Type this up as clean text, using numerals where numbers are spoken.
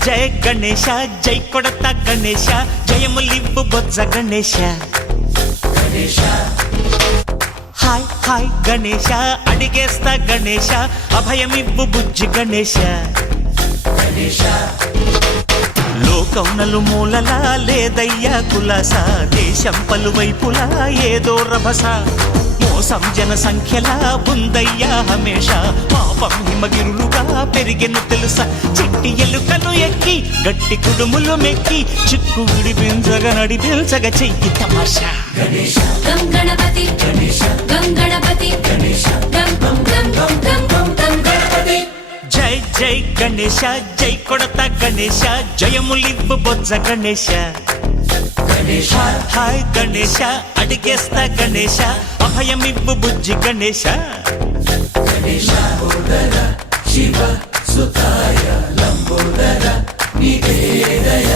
జయ గణేశ జై కొడత గణేశ జయములివ్వు బొజ్జ Ganesha hi hi Ganesha అడిగేస్తా Ganesha అభయమివ్వు బుజ్జి గణేశ లోకం నలుమూలలా లేదయ్యా కులాస దేశం పలువైపులా ఏదో రభస మోసం జన సంఖ్యలా ఉందయ్యా హమేష పాపం హిమగిరులుగా పెరిగెను తెలుసా చెట్టి ఎలుకను ఎక్కి గట్టి కుడుములు మెక్కి చిక్కు విడిపించగా నడిపించగా చెయ్యి తమాషా గం గణపతి గం గణపతి గం గం గం గం గం గం గణపతి జై జై గణేశ జై కొడత గణేశ జయములివ్వు బొజ్జ గణేశ హాయ్ గణేశ అడిగేస్తా గణేశ అభయమివ్వు బుజ్జి గణేశ శివ సుతాయ లంబోదర నివేదయ